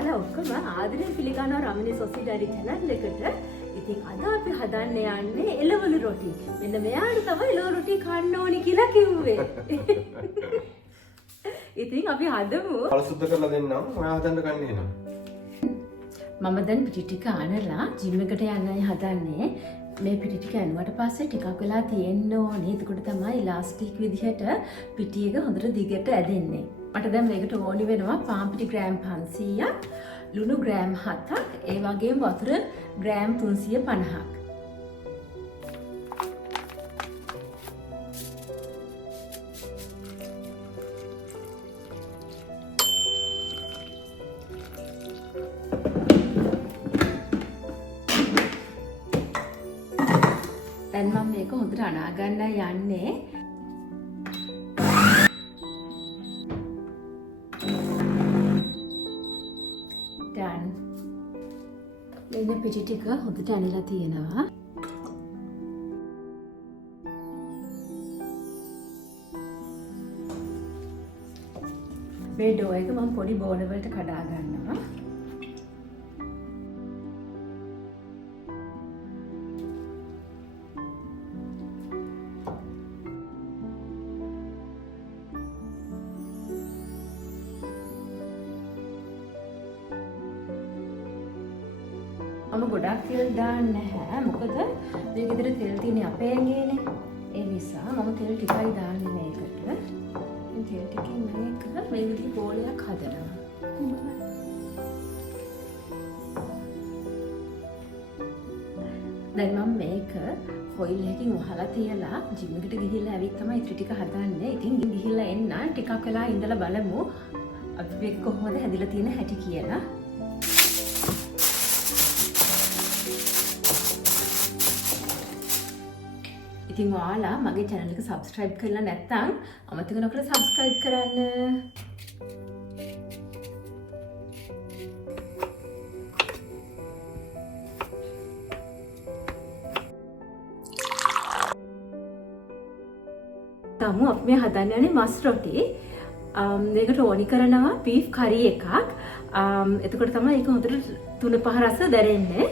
ඔයාලා ඔක්කොම ආදරයෙන් පිළිගන්නවා රමිනී සොසි ඩැඩි channel එකට. ඉතින් අද අපි හදන්න යන්නේ එළවලු රොටි. මෙන්න මෙයාට තමයි එළවලු රොටි කන්න ඕනි කියලා කිව්වේ. ඉතින් අපි හදමු. පළසුද්ධ කරලා දෙන්නම්. ඔයා හදන්න කන්නේ නේද? මම දැන් පිටි ටික අනලා ජිම් එකට යන්නයි හදන්නේ. මේ පිටි ටික අනුවට පස්සේ ටිකක් වෙලා තියෙන්න ඕනේ. එතකොට තමයි ඉලාස්ටික් විදිහට පිටි එක හොඳට දිගට ඇදෙන්නේ. මට දැන් මේකට ඕනි වෙනවා පාන් පිටි ග්‍රෑම් 500ක්, ලුණු ග්‍රෑම් 7ක්, ඒ වගේම වතුර ග්‍රෑම් 350ක්. දැන් මම මේක හොඳට අනා ගන්න යන්නේ. දැන් මෙන්න පිටි ටික හොඳට අනලා තියෙනවා. මේ ඩෝ එක මම පොඩි බෝල වලට කඩා ගන්නවා. මම ගොඩක් තෙල් දාන්නේ නැහැ. මොකද මේ ගෙදර තෙල් තියෙන්නේ අපේ ඇඟේනේ. ඒ නිසා මම තෙල් ටිකයි දාන්නේ මේකට. මේ තෙල් ටිකෙන් මේක මේ විදිහේ බෝලයක් හදනවා. දැන් මම මේක ෆොයිල් එකකින් වහලා තියලා ජිම් එකට ගිහිල්ලා ඇවිත් තමයි ඉතිරි ටික හදන්නේ. ඉතින් ගිහිල්ලා එන්න ටිකක් වෙලා ඉඳලා බලමු අපි මේක කොහොමද හැදිලා තියෙන හැටි කියලා. ඉතින් ඔයාලා මගේ channel එක subscribe කරලා නැත්නම් අමතක නොකර subscribe කරන්න. තමු අපි මේ හදන්න යන්නේ මස් රොටි. මේකට ඕනි කරනවා beef curry එකක්. එතකොට තමයි ඒක හොඳට 3-5 රස දැනෙන්නේ.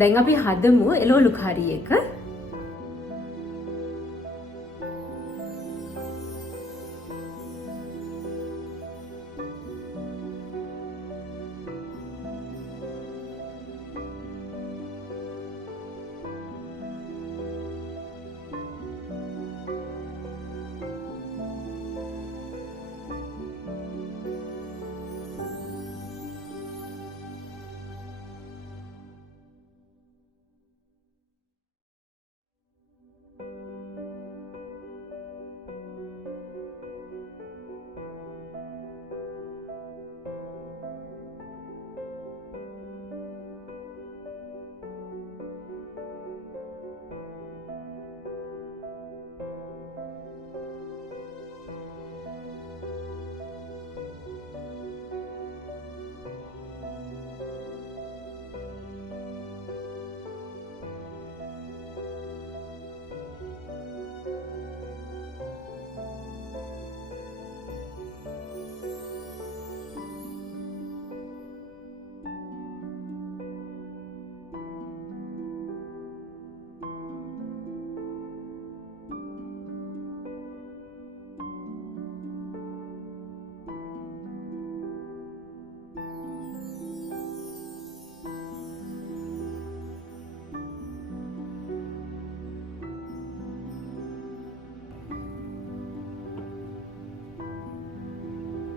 දැන් අපි හදමු එළවලු කාරී එක.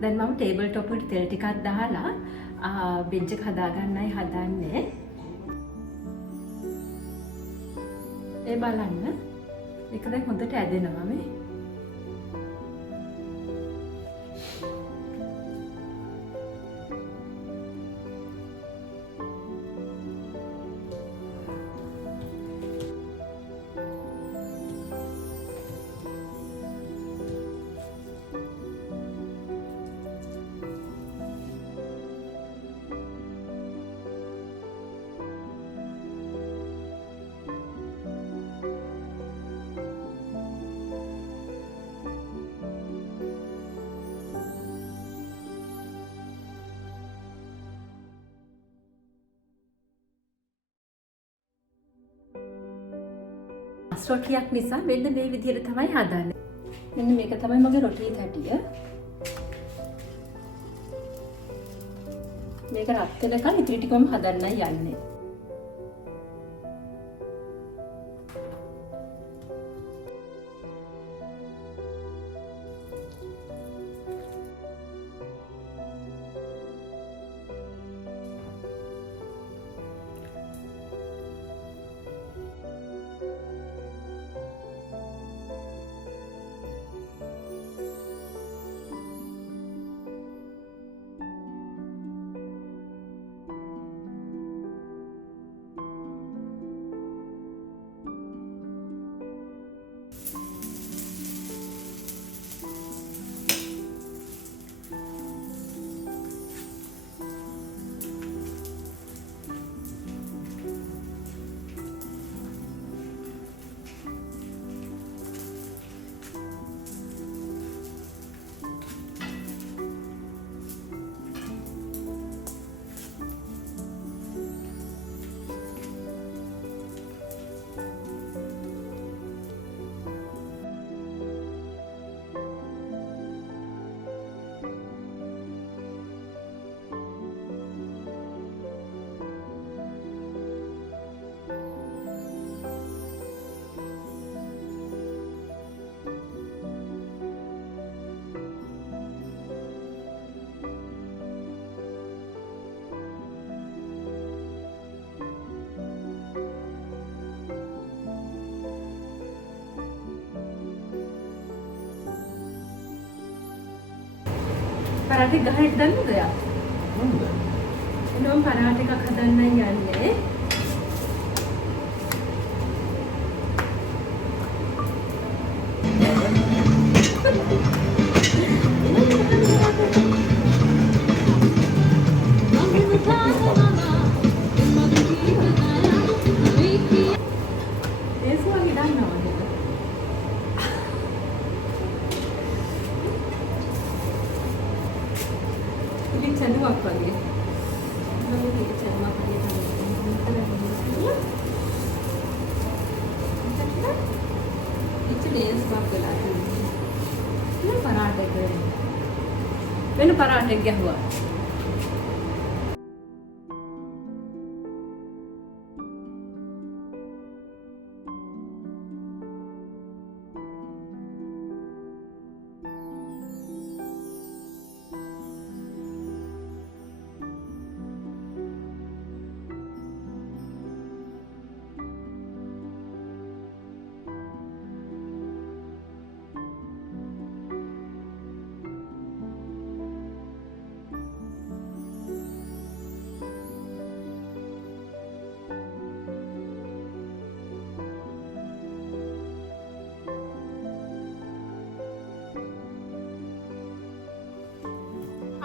දැන් මම ටේබල් টොප් එකට තෙල් ටිකක් දාලා බෙන්ච් එක හදාගන්නයි හදන්නේ. ඒ බලන්න. ඒක දැන් හොඳට ඇදෙනවා මේ. රොටියක් නිසා මෙන්න මේ විදිහට තමයි හදන්නේ. මෙන්න මේක තමයි මගේ රොටියේ තැටිය. මේක රත් වෙනකන් ඉතිරි ටිකම හදන්නයි යන්නේ. පරාටි ගහට දන්නවද යා? එනම් පරාටි එකක් හදන්නයි යන්නේ. चलूँ आपका ये चलूँ आपका ये වෙන පරාටයක් ගැහුවා.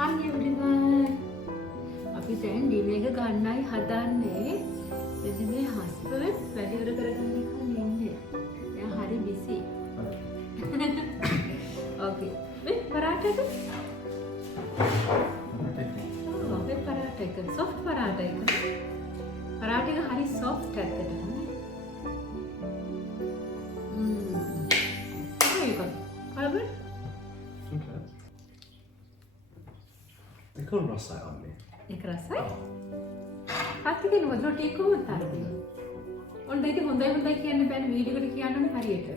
Hi everyone. අපි දැන් ඩිනර් එක ගන්නයි හදන්නේ. එදින මේ හස්බන්ඩ් වැඩි ඉවර කරගන්න එක නෙන්නේ. දැන් හරි බිසි. ඕකේ. මේ පරාටා එක. මේ පරාටා එක soft පරාටා එක. පරාටා එක හරි soft ඇත්තටම. ඒක. හරිද? Det kan rasa om mig. ඒක රසයි. හත්කේ නෝ රොටි කොහොමද තාත්තේ? ඔන්න දෙක හොඳයි කියන්න බෑනේ වීඩියෝ එකට කියන්නනේ හරියට.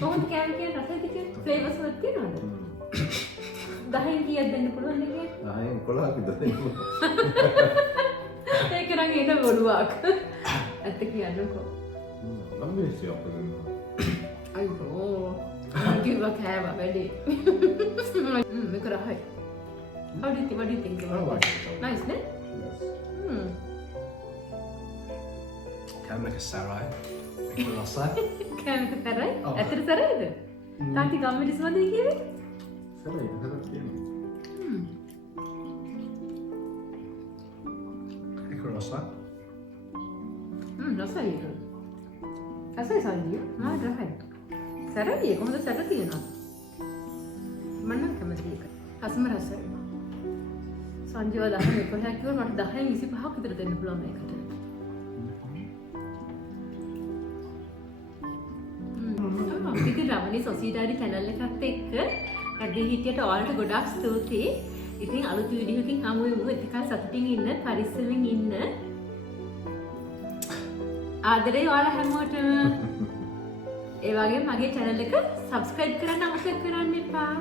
කොහොමද කියන්නේ රසයි දෙක ෆ්ලේවර්ස් වල තියෙනවද? 10න් කීයක් දෙන්න පුළුවන්ද කියන්නේ? 10 11 විතර දෙන්න. ඒක නම් එන බොරුවක්. ඇත්ත කියන්නකෝ. Vad mysigt jag på den. අයියෝ. කිව්ව කෑව වැඩි. මේක රහයි. What do you think I about like it? it. Nice, ne? Yes. Kan make a sarai. Make a rasa. කෑමක තරයි? ඔව්. ඇත්තට තරයිද? තාත්ති ගම්මිරිස් වලද කිව්වේ? Sen är det helt fint. Make a rasa. රසයි ඒක. රසයි සංජීව. මා රසයි. සරයි කොහොමද සර තියෙනවා? මම නම් කැමති ඒක. අසම රසයි. සංජීව 10 11 කිව්වොත් මට 10 25ක් විතර දෙන්න පුළුවන් මේකට. ඉතින් රමණී සොසීඩාරි channel එකත් එක්ක රැඳී හිටියට ඔයාලට ගොඩාක් ස්තුතියි. ඉතින් අලුත් වීඩියෝ එකකින් හමු වෙමු. ටිකක් සතුටින් ඉන්න, පරිස්සමෙන් ඉන්න. ආදරේ ඔයාලා හැමෝටම. ඒ වගේම මගේ channel එක subscribe කරන්න අමතක කරන්න එපා.